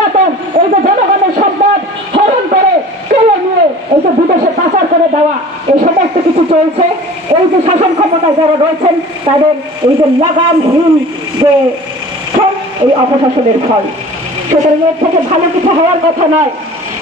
নির্যাতন, এই যে জনগণের সম্পদ হরণ করে, কেড়ে নিয়ে এই যে বিদেশে পাচার করে দেওয়া, এই সমস্ত কিছু চলছে। এই যে শাসন ক্ষমতায় যারা রয়েছেন, তাদের এই যে লাগামহীন যে ফল, এই অপশাসনের ফল। সুতরাং এর থেকে ভালো কিছু হওয়ার কথা নয়।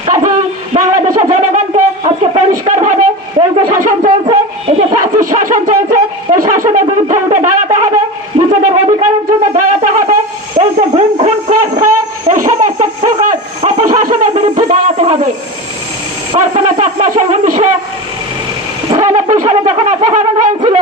কাজেই বাংলাদেশের জনগণকে আজকে পরিষ্কার ভাবে এই যে শাসন চলছে এই যে ফ্যাসিস শাসন চলছে এই শাসনের বিরুদ্ধে উঠে দাঁড়াতে হবে নিজেদের অধিকারের জন্য দাঁড়াতে হবে এই যে ঘুম খুন ক্রস হয়ে এই সমস্ত প্রকার অপশাসনের বিরুদ্ধে দাঁড়াতে হবে কল্পনা চাকমা সেই উনিশশো ছিয়ানব্বই সালে যখন অপহরণ হয়েছিল,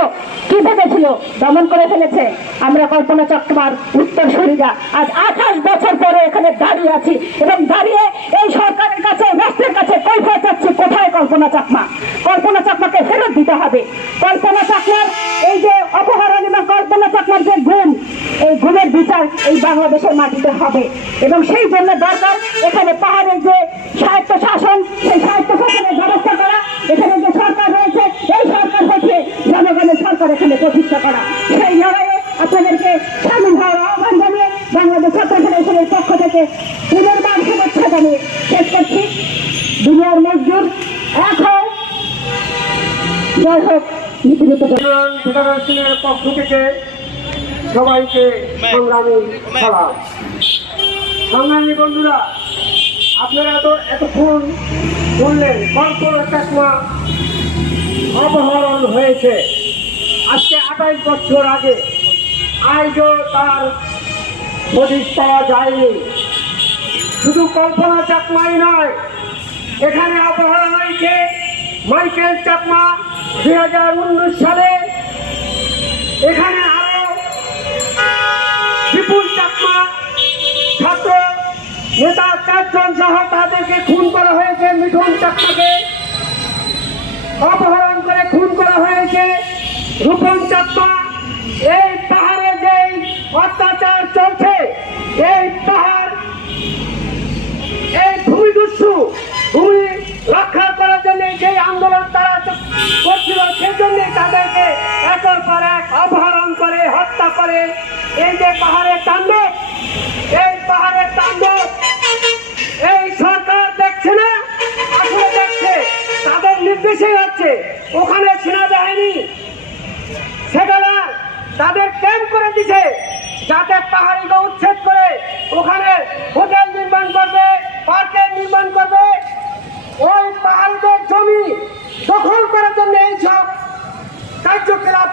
কি ভেবেছিল? দমন করে ফেলেছে। আমরা কল্পনা চক্রবার, উত্তর শরীরা আজ আঠাশ বছর পরে এখানে দাঁড়িয়ে আছি এবং দাঁড়িয়ে এই সরকারের কাছে, রাষ্ট্রের কাছে কৈফিয়ত চাচ্ছি। কোথায় কল্পনা চাকমা? কল্পনা চাকমাকে ফেরত দিতে হবে। কল্পনা চাকমার এই যে অপহরণ এবং কল্পনা চাকমার যে গুণ এই গুণের বিচার এই বাংলাদেশের মাটিতে হবে। এবং সেই জন্য দরকার এখানে পাহাড়ের যে স্বায়ত্ত শাসন সেই স্বায়ত্ত শাসনের ব্যবস্থা করা, এখানে যে সরকার রয়েছে, এই সরকার হচ্ছে জনগণের সরকার এখানে প্রতিষ্ঠা করা। সেই লড়াইয়ে আপনাদেরকে সামিল হওয়ার আহ্বান জানিয়ে বাংলাদেশ ছাত্র ফেডারেশনের পক্ষ থেকে পুনর্বার শুভেচ্ছা জানিয়ে শেষ করছি। দুনিয়ার মজদুর, এক হোক জয় হোক। ফেডারেশনের পক্ষ থেকে সবাইকে সংগ্রামী সালাম। সংগ্রামী বন্ধুরা আপনারা তো এতক্ষণ বললেন, কল্পনা চাকমা অপহরণ হয়েছে। আজকে আঠাইশ বছর আগে আজও তার হদিশ পাওয়া যায়নি। শুধু কল্পনা চাকমাই নয়, এখানে অপহরণ হয়েছে মাইকেল চাকমা দুই হাজার উনিশ সালে। এখানে নেতা চারজন সহ তাদেরকে খুন করা হয়েছে, মিঠুন চাকমাকে অপহরণ করে খুন করা হয়েছে রূপন চাকমা এই পাহাড়ে যে অত্যাচার চলছে, এই পাহাড়, এই ভূমি দুঃসু ভূমি রক্ষা করার জন্য যে আন্দোলন তারা করছিল, সেজন্য তাদেরকে একের পর এক অপহরণ করে, হত্যা করে। এই যে পাহাড়ের তাণ্ডব, এই পাহাড়ের তাণ্ডব এই সরকার দেখছে না আসলে দেখছে তাদের নির্দেশেই হচ্ছে ওখানে সেনাবাহিনী সেখানে তাদের ক্যাম্প করে দিছে যাতে পাহাড়িকে উচ্ছেদ করে ওখানে হোটেল নির্মাণ করবে পার্কের নির্মাণ করবে ওই পাহাড়িদের জমি দখল করার জন্য এইসব কার্যকলাপ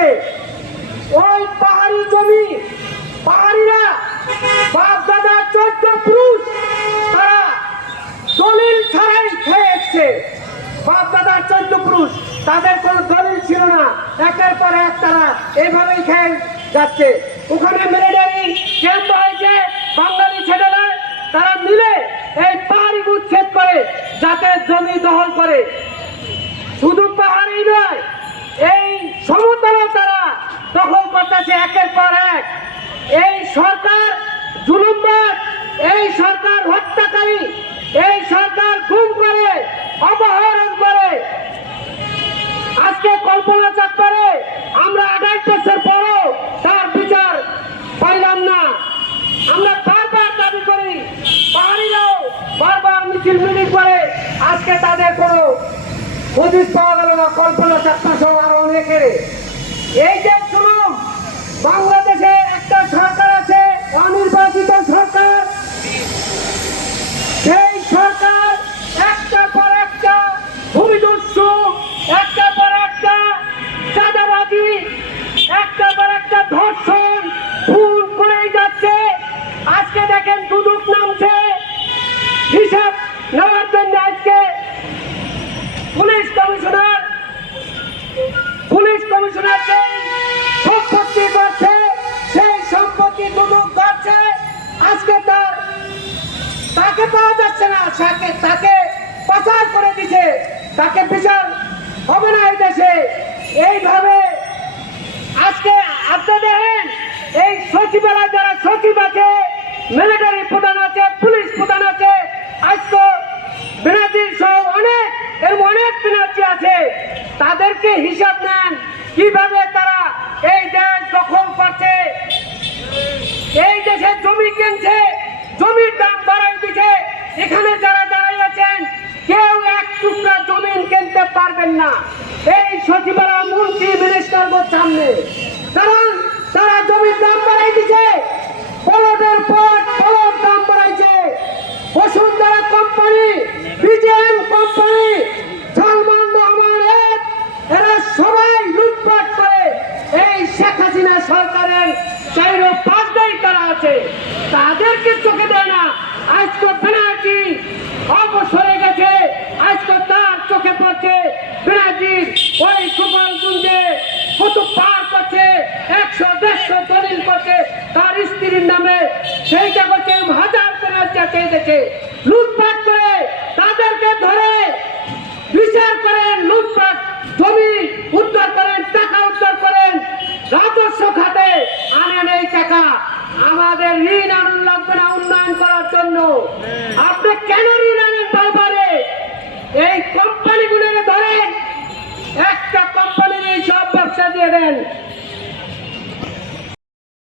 চালাচ্ছে ওই পাহাড়ি জমি পাহাড়িরা বাপ দাদা চোদ্দ পুরুষ, তারা দলিল ছাড়াই খেয়ে এসছে। বাপ দাদার চোদ্দ পুরুষ, তাদের কোনো দলিল ছিল না। একের পর এক তারা এইভাবেই খেয়ে যাচ্ছে। ওখানে মিলিটারি ক্যাম্প হয়েছে, বাঙালি ছেলেরা তারা মিলে এই পাহাড়ি উচ্ছেদ করে যাতে জমি দখল করে। শুধু পাহাড়ি নয় সমতলও তারা দখল করতেছে একের পর এক। এই সরকার জুলুমবাদ এই সরকার হত্যাকারী, এই সরকার গুম করে, অপহরণ করে। আজকে কল্পনা চক্করে আমরা আঠাশ বছর পরও তার বিচার পাইলাম না। আমরা বারবার দাবি করি পাহাড়িরাও বারবার মিছিল মিলিং করে, আজকে তাদের কোনো হদিস পাওয়া গেল না, কল্পনা চাকমা সহ আরও অনেকের এই যে শুনুন বাংলাদেশে তাকে তাকে পাচার করে দিছে। তাকে বিচার হবে না এই দেশে। এইভাবে আজকে আপনি দেখেন এই সচিবালয় যারা সচিব আছে মিলিটারি প্রধান আছে পুলিশ প্রধান আছে। আজকে বিনাজির সহ অনেক এরকম অনেক বিনাজি আছে। তাদেরকে হিসাব নেন, কীভাবে তারা এই দেশ দখল করছে। এই দেশে জমি কিনছে, জমির দাম বাড়াই পারবেন না। এই সচিবরা মন্ত্রী মিনিস্টার সামনে। কারণ তারা জমির দাম বাড়াই দিছে পলটের পট, পলট দাম বাড়াইছে। Bashundhara company, BJM company, Salman Rahman এরা সবাই লুটপাট করে। এই শেখ হাসিনা সরকারের চাইরো পাঁচ পাঁচটাই তারা আছে। তাদেরকে গোপালগঞ্জে কত পার করছে একশো দেড়শো দলিল করছে। তার স্ত্রীর নামে সেইটা করছে হাজার ব্যানার্জি চেয়েছে। লুটপাট করে তাদেরকে ধরে বিচার করেন লুটপাট জমি উদ্ধার করেন টাকা উদ্ধার করেন। রাজস্ব খাতে আনেন এই টাকা। আমাদের ঋণ আনুন লাগবে না উন্নয়ন করার জন্য। আপনি কেন ঋণ আনেন? Canal